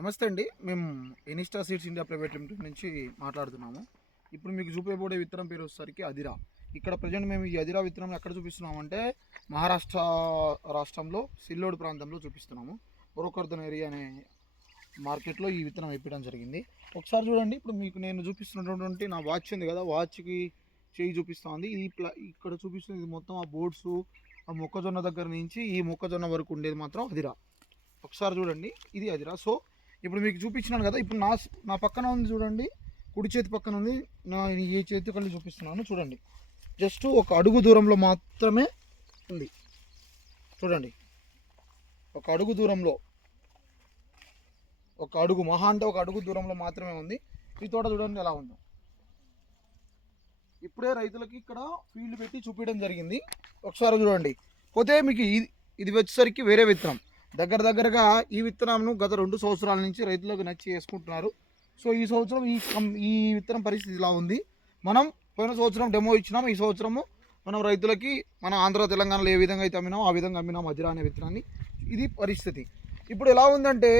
నమస్తే అండి. మేము ఇనిస్టా సీడ్స్ ఇండియా ప్రైవేట్ లిమిటెడ్ నుంచి మాట్లాడుతున్నాము. ఇప్పుడు మీకు చూపబోయే విత్తనం పేరు వచ్చేసరికి అదిరా. ఇక్కడ ప్రజెంట్ మేము ఈ అదిరా విత్తనం ఎక్కడ చూపిస్తున్నామంటే మహారాష్ట్ర రాష్ట్రంలో సిల్లోడ్ ప్రాంతంలో చూపిస్తున్నాము. బొరకర్దన్ ఏరియా అనే మార్కెట్లో ఈ విత్తనం వేయడం జరిగింది. ఒకసారి చూడండి. ఇప్పుడు మీకు నేను చూపిస్తున్నటువంటి నా వాచ్ ఉంది కదా, వాచ్కి చేయి చూపిస్తూ ఉంది. ఇది ఇక్కడ చూపిస్తుంది. ఇది మొత్తం ఆ బోర్డ్స్, ఆ మొక్కజొన్న దగ్గర నుంచి ఈ మొక్కజొన్న వరకు ఉండేది మాత్రం అదిరా. ఒకసారి చూడండి, ఇది అదిరా. సో ఇప్పుడు మీకు చూపించినాను కదా, ఇప్పుడు నా పక్కన ఉంది చూడండి, కుడి చేతి పక్కన ఉంది, నా ఏ చేతి కళ్ళు చూపిస్తున్నాను చూడండి. జస్ట్ ఒక అడుగు దూరంలో మాత్రమే ఉంది చూడండి. ఒక అడుగు దూరంలో, ఒక అడుగు మహా అంటే ఒక అడుగు దూరంలో మాత్రమే ఉంది. ఈ తోట చూడండి ఎలా ఉందో. ఇప్పుడే రైతులకి ఇక్కడ ఫీల్డ్ పెట్టి చూపించడం జరిగింది. ఒకసారి చూడండి. పోతే మీకు ఇది వచ్చేసరికి వేరే విత్తనం. దగ్గరగా ఈ విత్తనంను గత 2 సంవత్సరాల నుంచి రైతులకు నచ్చి వేసుకుంటున్నారు. సో ఈ సంవత్సరం ఈ విత్తనం పరిస్థితి ఇలా ఉంది. మనం పోయిన సంవత్సరం డెమో ఇచ్చినాం. ఈ సంవత్సరము మనం రైతులకి మన ఆంధ్ర తెలంగాణలో ఏ విధంగా అయితే అమ్మినామో ఆ విధంగా అమ్మినాం అదిరా అనే విత్తనాన్ని. ఇది పరిస్థితి. ఇప్పుడు ఎలా ఉందంటే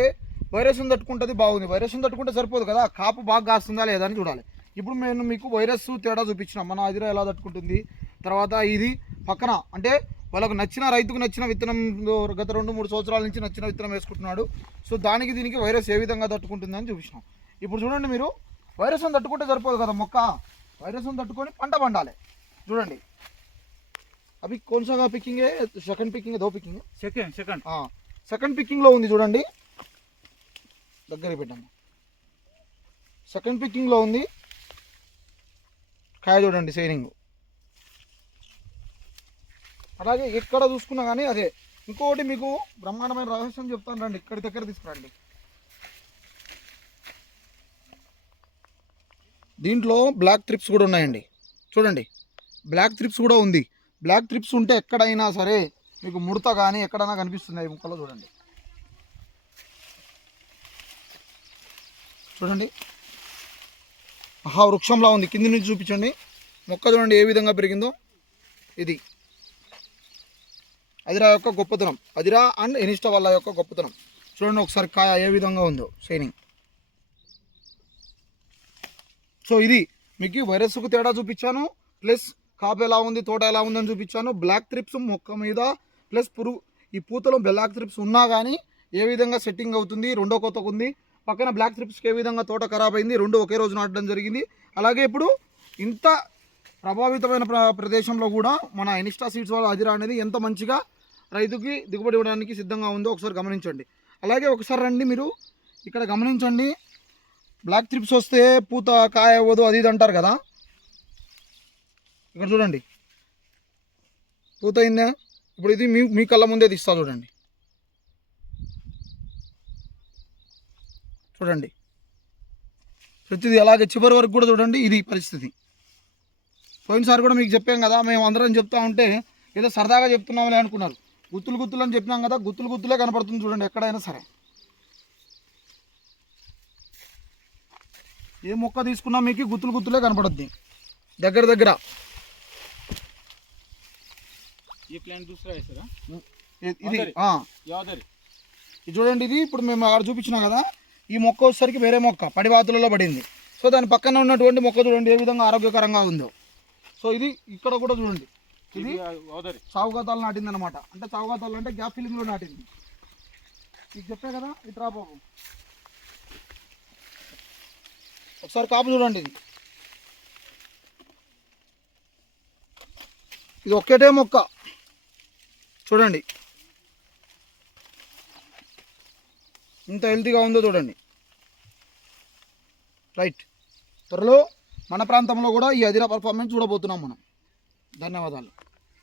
వైరస్ని తట్టుకుంటుంది, బాగుంది. వైరస్ని తట్టుకుంటే సరిపోదు కదా, కాపు బాగా కాస్తుందా లేదా అని చూడాలి. ఇప్పుడు నేను మీకు వైరస్ తేడా చూపించినాం. మన అదిరా ఎలా తట్టుకుంటుంది, తర్వాత ఇది పక్కన అంటే వాళ్ళకు నచ్చిన, రైతుకు నచ్చిన విత్తనం గత 2-3 సంవత్సరాల నుంచి నచ్చిన విత్తనం వేసుకుంటున్నాడు. సో దానికి దీనికి వైరస్ ఏ విధంగా తట్టుకుంటుందని చూపించినాం. ఇప్పుడు చూడండి, మీరు వైరస్ని తట్టుకుంటే సరిపోదు కదా, మొక్క వైరస్ని తట్టుకొని పంట పండాలి. చూడండి, అవి కొనసాగా పికింగే, సెకండ్ పికింగ్, దో పికింగ్, సెకండ్ పికింగ్లో ఉంది చూడండి. దగ్గర పెట్టాము. సెకండ్ పికింగ్లో ఉంది కాయ చూడండి, షైనింగ్. అలాగే ఎక్కడ చూసుకున్నా కానీ అదే. ఇంకొకటి మీకు బ్రహ్మాండమైన రహస్యం చెప్తాను రండి, ఇక్కడి దగ్గర తీసుకురండి. దీంట్లో బ్లాక్ త్రిప్స్ కూడా ఉన్నాయండి చూడండి. బ్లాక్ త్రిప్స్ కూడా ఉంది. బ్లాక్ త్రిప్స్ ఉంటే ఎక్కడైనా సరే మీకు ముడత కానీ ఎక్కడైనా కనిపిస్తుంది. ఈ ముక్కలో చూడండి. చూడండి, మహావృక్షంలా ఉంది. కింది నుంచి చూపించండి. మొక్క చూడండి ఏ విధంగా పెరిగిందో. ఇది అదిరా యొక్క గొప్పతనం, అదిరా అండ్ ఇనిస్టా వాళ్ళ యొక్క గొప్పతనం. చూడండి ఒకసారి కాయ ఏ విధంగా ఉందో, షైనింగ్. సో ఇది మీకు వైరస్కు తేడా చూపించాను, ప్లస్ కాపు ఎలా ఉంది, తోట ఎలా ఉందని చూపించాను. బ్లాక్ త్రిప్స్ మొక్క మీద ప్లస్ పురుగు, ఈ పూతలో బ్లాక్ త్రిప్స్ ఉన్నా కానీ ఏ విధంగా సెట్టింగ్ అవుతుంది. రెండో కొత్తకు ఉంది పక్కన బ్లాక్ త్రిప్స్కి ఏ విధంగా తోట ఖరాబ్ అయింది. 2 ఒకే రోజు నాటడం జరిగింది. అలాగే ఇప్పుడు ఇంత ప్రభావితమైన ప్రదేశంలో కూడా మన ఇనిస్టా సీడ్స్ వాళ్ళ అదిరా అనేది ఎంత మంచిగా రైతుకి దిగుబడి ఇవ్వడానికి సిద్ధంగా ఉందో ఒకసారి గమనించండి. అలాగే ఒకసారి రండి, మీరు ఇక్కడ గమనించండి. బ్లాక్ త్రిప్స్ వస్తే పూత కాయ అవ్వదు అది ఇది అంటారు కదా, ఇక్కడ చూడండి పూత అయిందా. ఇప్పుడు ఇది మీ కళ్ళ ముందే తీస్తా చూడండి. చూడండి ప్రతిదీ అలాగే చివరి వరకు కూడా చూడండి. ఇది పరిస్థితి. పోయినసారి కూడా మీకు చెప్పాం కదా, మేము అందరం చెప్తా ఉంటే ఏదో సరదాగా చెప్తున్నామని అనుకున్నారు. గుత్తులు అని చెప్పినాం కదా, గుత్తులే కనపడుతుంది చూడండి ఎక్కడైనా సరే. ఏ మొక్క తీసుకున్నా మీకు గుత్తులే కనపడుద్ది దగ్గర. ఇది చూడండి. ఇది ఇప్పుడు మేము ఆడ చూపించినాం కదా, ఈ మొక్క వచ్చేసరికి వేరే మొక్క పడివాతులలో పడింది. సో దాని పక్కన ఉన్నటువంటి మొక్క చూడండి ఏ విధంగా ఆరోగ్యకరంగా ఉందో. సో ఇది ఇక్కడ కూడా చూడండి, ఇది చావుగాతాలు నాటింది అనమాట. అంటే చావుగాతాలు అంటే గ్యాప్ ఫిల్లింగ్లో నాటింది. మీకు చెప్పే కదా, ఇట్రా బాబు ఒకసారి కాపు చూడండి. ఇది ఒక్కటే మొక్క చూడండి ఇంత హెల్తీగా ఉందో చూడండి. రైట్, త్వరలో మన ప్రాంతంలో కూడా ఈ అదిరా పర్ఫార్మెన్స్ చూడబోతున్నాం మనం. ధన్యవాదాలు.